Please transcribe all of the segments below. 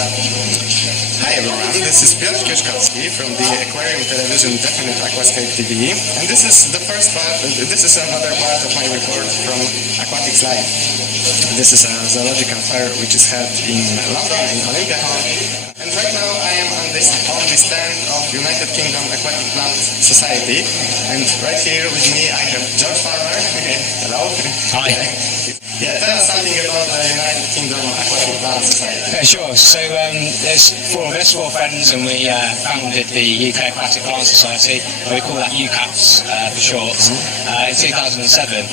Hi everyone, this is Piotr Kieszkowski from the aquarium television Definite Aquascape TV, and this is the first part, this is another part of my report from Aquatics Live. This is a zoological fair which is held in London, in Olympia Hall, and right now I am on the stand of United Kingdom Aquatic Plant Society, and right here with me I have George Farmer. Hello. Hi. Yeah, tell us something about the United Kingdom Aquatic Plant Society. Sure. So there's four of us, four friends, and we founded the UK Aquatic Plant Society, or we call that UKAPS for short, in 2007.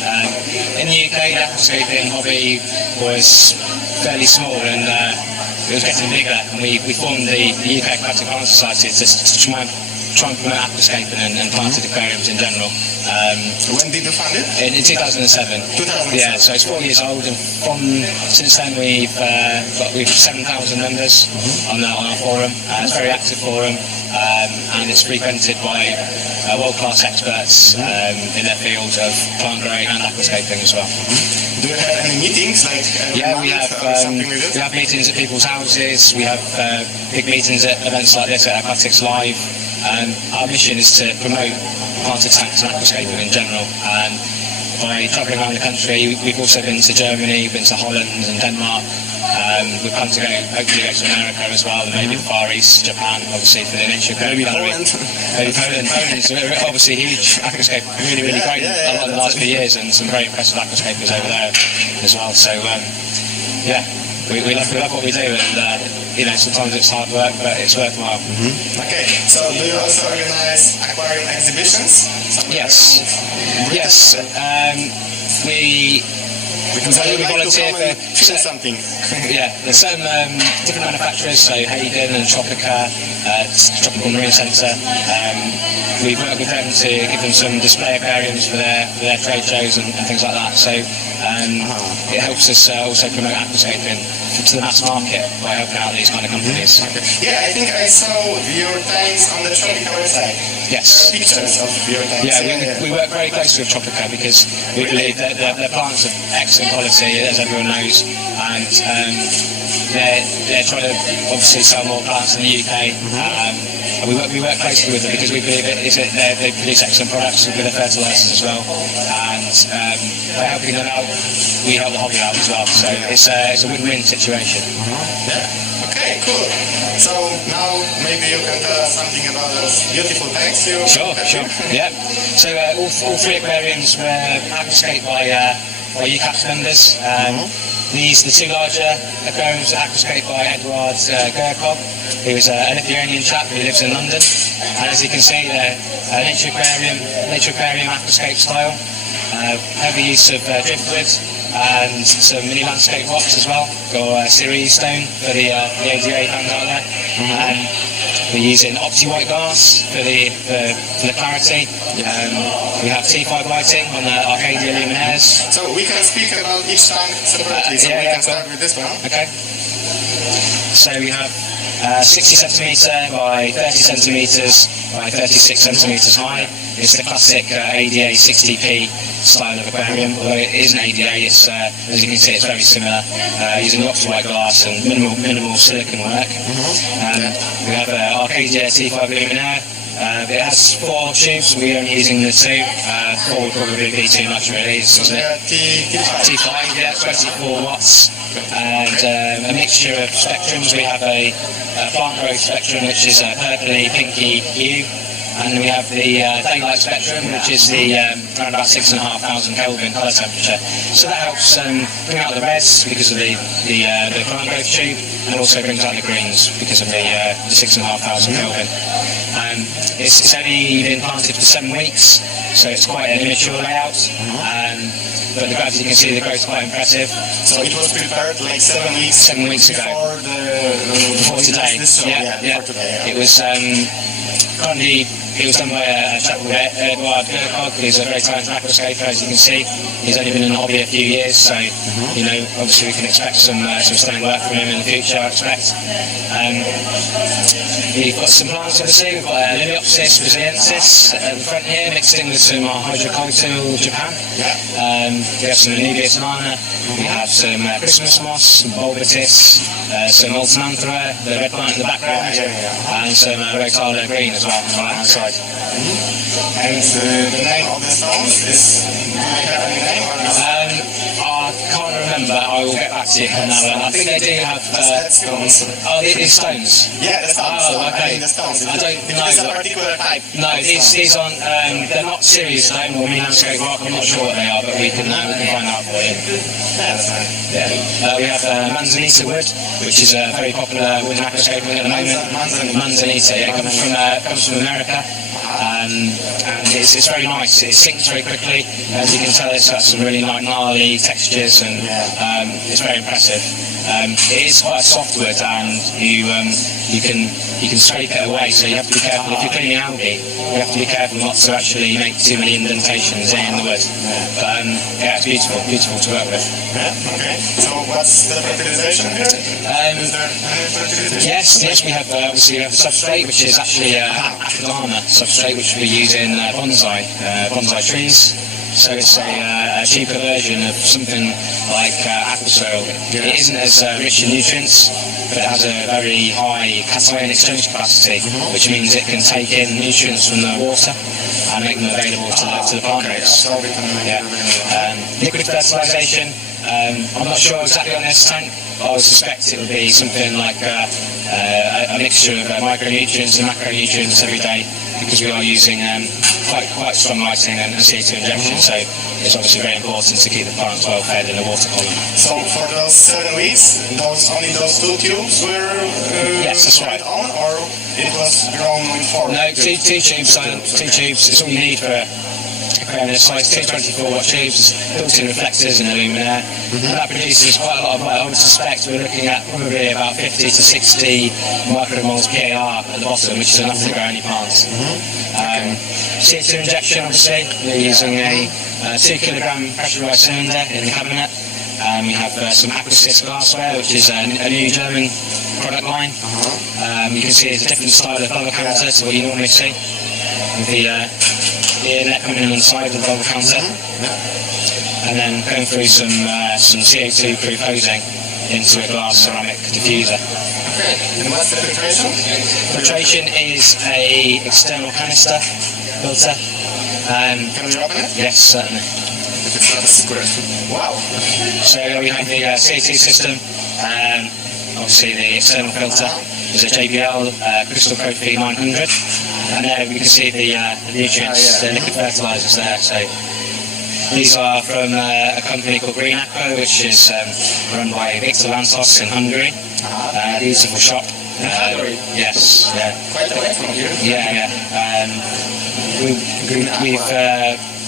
In the UK, the aquascaping hobby was fairly small, and it was getting bigger, and we formed the UK Aquatic Plant Society to try and promote aquascaping and planted aquariums in general. When did you found it? In 2007. 2007. Yeah, so it's 4 years old, and since then we've 7,000 members on our forum. It's a very active forum, and it's frequented by world-class experts in their field of plant growing and aquascaping as well. Do you have any meetings like we have meetings at people's houses. We have big meetings at events like this at Aquatics Live. Our mission is to promote planted tanks and aquascaping in general, and by travelling around the country, we've also been to Germany, been to Holland and Denmark. We plan to hopefully go to America as well, and maybe the Far East, Japan, obviously for the nature gallery. Maybe Poland. Poland's obviously huge aquascape, really great a lot in the last few years, and some very impressive aquascapers over there as well. So yeah, we love what we do, and sometimes it's hard work, but it's worthwhile. Okay, so do you also organize aquarium exhibitions? Yes. We volunteer for something. Yeah, there's some different manufacturers, so Hayden and Tropica, Tropical Marine Centre. We work with them to give them some display aquariums for their trade shows and things like that. So it helps us also promote aquascaping to the mass market by helping out these kind of companies. Okay. Yeah, I think I saw your tanks on the Tropica website. Yes. Pictures of your tanks. Yeah, we work very closely with Tropica because we believe that their plants are excellent quality, as everyone knows, and they're trying to obviously sell more plants in the UK. And we work closely with them because we believe they produce excellent products with their fertilisers as well, and by helping them out, we help the hobby out as well. So it's a win-win situation. Yeah. Okay, cool. So now maybe you can tell us something about those beautiful tanks you Sure. Yeah. So all three aquariums were aquascaped by UKAPS members. The two larger aquariums were aquascaped by Edward Gurkov, who is a Lithuanian chap who lives in London. And as you can see, they're nature aquarium aquascape style. Heavy use of driftwood and some mini landscape rocks as well. Got Ceres stone for the ADA fans out there. We're using Opti-White glass for the clarity. We have T5 lighting on the Arcadia luminaires. So we can speak about each tank separately, so we can start with this one. Okay. So we have 60 centimetre by 30 centimetres by 36 centimetres high. It's the classic ADA 60p style of aquarium, although it isn't ADA, it's, as you can see, it's very similar, using lots of white glass and minimal silicon work. We have Arcadia T5 luminaire. It has 4 tubes, we're only using the 2. 4 would probably be too much really. T5, yeah, 24 watts. And a mixture of spectrums. We have a plant growth spectrum, which is purpley, pinky hue. And then we have the daylight spectrum, which is the around about 6,500 Kelvin colour temperature. So that helps bring out the reds because of the plant growth tube, and also brings out the greens because of the 6,500 Kelvin. It's only been planted for 7 weeks, so it's quite an immature layout. But as you can see, the growth is quite impressive. So it was prepared like 7 weeks. 7 weeks ago. Before today. Yeah. It was currently it was done by a chap called Edward Gerkog, who's a very talented aquascaper, as you can see. He's only been in the hobby a few years, so you know, obviously we can expect some stunning work from him in the future, I expect. We've got some plants, obviously. We've got Liliopsis brasiliensis at the front here, mixed in with some hydrocotyl Japan. We have some Anubias nana. We have some Christmas moss, some Bulbatis, some Altananthera, the red plant in the background, and some Rotala green as well on the right hand side. And the name of the stones is, do they have any name? I can't remember. I will get back to you on that one. I think they do have. Stones. Oh, these stones. Yeah, the stones. Oh, okay. I mean the stones. I don't know. It's a particular type. No, these aren't. They're not serious stone or landscape rock. I'm not sure what they are, but we can find out for you. That's fine. Yeah. We have manzanita wood, which is very popular wood in aquascaping at the moment. Manzanita. Yeah, it comes from America. And it's very nice. It sinks very quickly. As you can tell, it's got some really gnarly textures, and it's very impressive. It is quite a soft wood, and you can scrape it away. So you have to be careful if you're cleaning algae. You have to be careful not to actually make too many indentations in the wood. But yeah, it's beautiful to work with. Yeah. Okay. So what's the fertilization here? Is there any fertilization? Yes, we have obviously the substrate, which is actually Akadama substrate, which we use in bonsai trees. So it's a cheaper version of something like aquasoil. It isn't as rich in nutrients, but it has a very high cation exchange capacity, which means it can take in nutrients from the water and make them available to the plant roots. Liquid fertilisation. I'm not sure exactly on this tank, but I would suspect it would be something like a mixture of micronutrients and macronutrients every day, because we are using quite strong lighting and CO2 injection, so it's obviously very important to keep the plants well fed in the water column. So for those 7 weeks, only those 2 tubes were yes, that's right. on, or it was grown with 4? No, two tubes. It's all you need for aquarium this size. 224 watt tubes, built-in reflectors and a luminaire. And that produces quite a lot of light. I would suspect we're looking at probably about 50 to 60 micromoles PAR at the bottom, which is enough to grow any plants. CO2 injection, obviously, we're using a 2 kilogram pressurised cylinder in the cabinet. We have some Aquasys glassware, which is a new German product line. You can see it's a different style of bubble counter to what you normally see, with the inlet coming in on the side of the bubble counter, and then going through some CO2 proof hosing into a glass ceramic diffuser. Okay, and what's the filtration? Filtration is a external canister filter. Can we open it? Yes, certainly. If it's not a secret. Wow. So we have the CO2 system, obviously the external filter is a JBL Crystal Profi 900, and there we can see the nutrients, the liquid fertilisers there. So these are from a company called Green Aqua, which is run by Victor Lantos in Hungary. Beautiful shop. Hungary? Yes, yeah. Quite away from here. Yeah.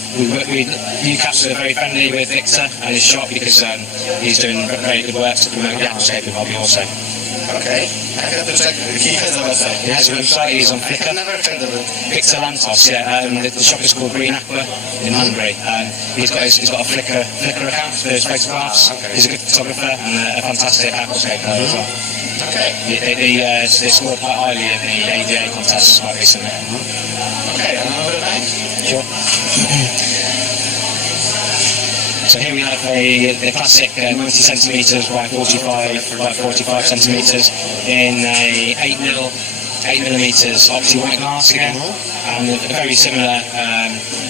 UKAPS are very friendly with Victor and his shop, because he's doing very good work to promote the aquascaping hobby also. Okay, I have to check. He has a website. He has a website, he's on Flickr. I've never heard of it. Victor Lantos, yeah. The shop is called Green Aqua in Hungary. He's got a Flickr account for his photographs. Okay. He's a good photographer and a fantastic aquascaper as well. Okay. They scored quite highly in the ADA contests quite recently. Okay, another time? Sure. So here we have a classic 90 centimetres by 45 centimetres in a 8mm Opti white glass again, and a very similar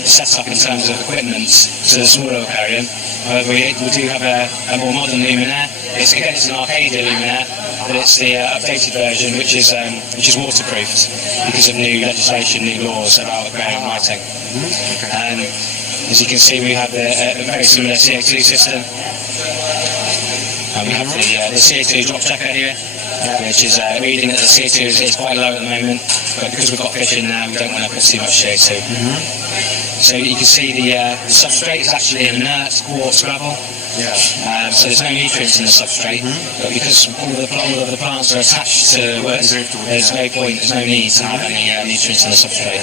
setup in terms of equipment to the smaller aquarium. However, we do have a more modern luminaire. It's an Arcadia luminaire, but it's the updated version, which is waterproofed because of new legislation, new laws about aquarium lighting. As you can see, we have a very similar CO2 system. And we have the CO2 drop checker here, which is reading that the CO2 is quite low at the moment, but because we've got fish in there, we don't want to put too much CO2. So you can see the substrate is actually an inert quartz gravel. so there's no nutrients in the substrate, but because all of the plants are attached to wood, there's no point, there's no need to have any nutrients in the substrate.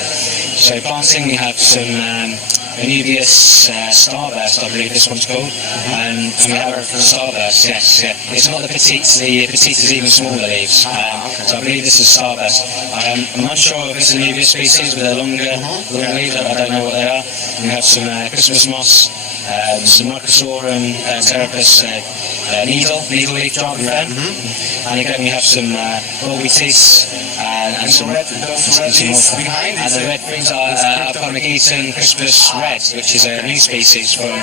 So planting, we have some Anubias Starburst, I believe this one's called. And we have Starburst, yes, yeah. It's not the petites, the petite is even smaller leaves. So I believe this is Starburst. I'm unsure if it's a Anubias species with a longer leaves, I don't know what they are. We have some Christmas moss, some Microsorum terapus needle leaf dragon fern. And again we have some Volbitis and some red leaves behind. And the red greens are Aponigeton Crispus red, which is a new species from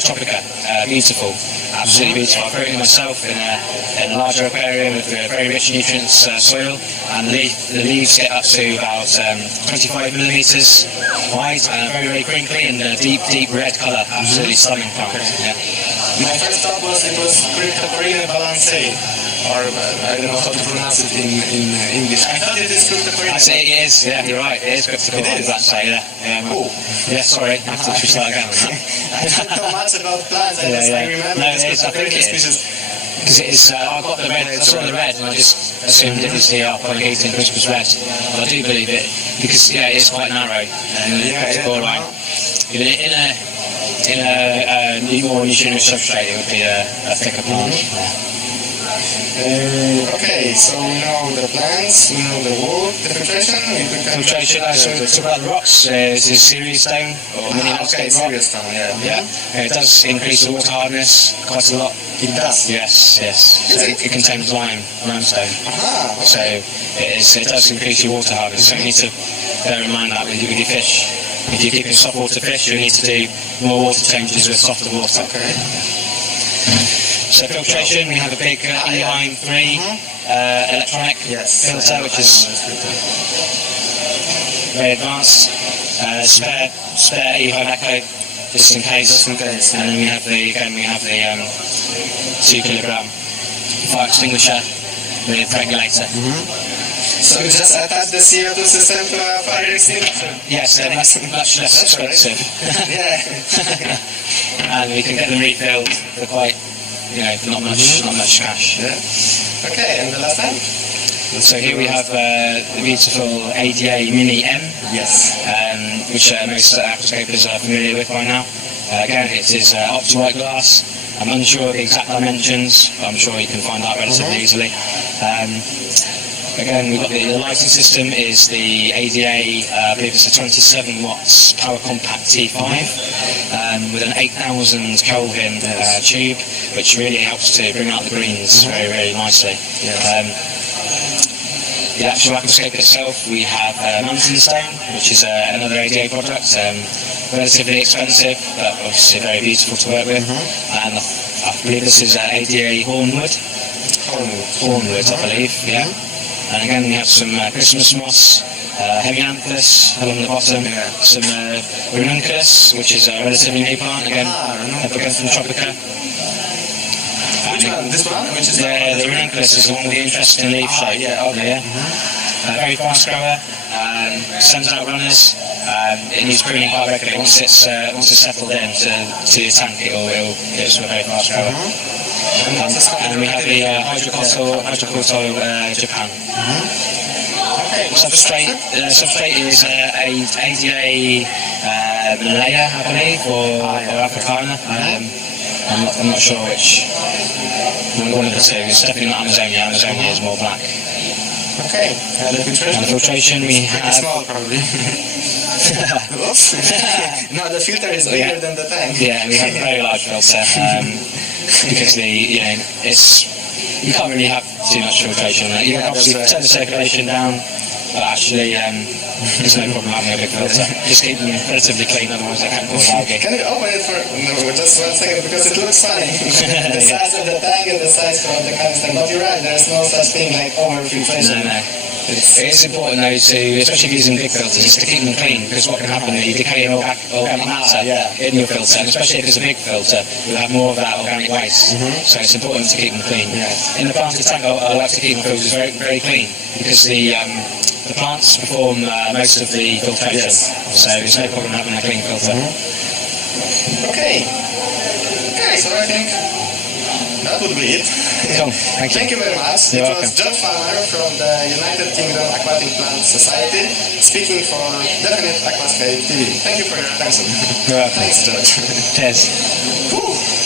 Tropica. Beautiful, absolutely beautiful. I've grown it myself in a larger aquarium with very rich nutrients soil, and the leaves get up to about 25 millimeters wide, very crinkly and deep red colour. Absolutely stunning plant. Yeah. My first thought was it was Cryptoporina balancei, or I don't know how to pronounce it in English. I thought it is Cryptoporina. I say it is, yeah, you're right, it is Cryptoporina balancei, yeah. Cool. Yeah, sorry, I have to start again. I don't know much about plants, I remember this Cryptoporina species. Because it is, I got the red, I saw the red and I just assumed it was the Aponigeton Crispus red. But I do believe it, because it is quite narrow and right. In a more nutrient substrate, it would be a thicker plant. Okay, so we know the plants, we know the wood, the filtration. Filtration, so we talk about the rocks. This is serious stone or mini landscape rock. Serious stone, yeah. It does increase the water hardness quite a lot. It does? Yes. So it contains limestone. So it does increase your water hardness. So you need to bear in mind that with your fish. If you're keeping soft water fish, you need to do more water changes with softer water. Okay. So filtration, we have a big Eheim 3 electronic filter, which is very advanced. Spare Eheim Echo, just in case. And then we have the 2 kilogram fire extinguisher with regulator. So you just attach the CO2 system to a fire extinguisher? Yes, much less expensive. And we can get them refilled for quite, not much cash. Yeah. Okay, and the last time? So here we have the beautiful ADA Mini M, which most aquascapers are familiar with by now. Again, it is opti-white glass. I'm unsure of the exact dimensions, but I'm sure you can find out relatively easily. Again, we've got the lighting system is the ADA, I believe it's a 27 watts Power Compact T5 with an 8,000 Kelvin tube, which really helps to bring out the greens very nicely. The actual aquascape itself, we have Mountain Stone, which is another ADA product, relatively expensive, but obviously very beautiful to work with. And I believe this is ADA Hornwood, I believe, yeah. And again we have some Christmas moss, Hemianthus along the bottom, some Ranunculus, which is a relatively new plant, again from Tropica. Which one? This one? Which is the Ranunculus is the one with the interesting leaf shape. Very fast grower, sends out runners. It needs pruning quite regularly. Once it's settled in to your tank, it's a very fast grower. And we have the hydrocotyl Japan. Substrate is a ADA Malaya, I believe, or Africana. I'm not sure which. One of the two. It's definitely not Amazonia. Amazonia is more black. Okay. And the filtration? We have small, probably. Oops. No, the filter is bigger than the tank. Yeah, we have a very large filter. Because you can't really have too much filtration. You can obviously turn the circulation down, but actually there's no problem having a big filter. Just keep them relatively clean, otherwise they can cause algae. Can you open it for just 1 second, because it looks funny. The size of the tank and the size of the canister. But you're right, there's no such thing like overfiltration. No. It is important though to, especially if using big filters, is to keep them clean, because what can happen is you decay organic matter in your filter, and especially if it's a big filter, you'll have more of that organic waste. So it's important to keep them clean. In the planted tank, I like to keep my filters very clean, because the plants perform most of the filtration, so there's no problem having a clean filter. Okay, so I think that would be it. Cool, thank you. Thank you very much. You're It welcome. was John Farmer from the United Kingdom Aquatic Plant Society speaking for Definite Aquascape TV. Thank you for your attention. You're welcome. Thanks, George. Cheers. Woo.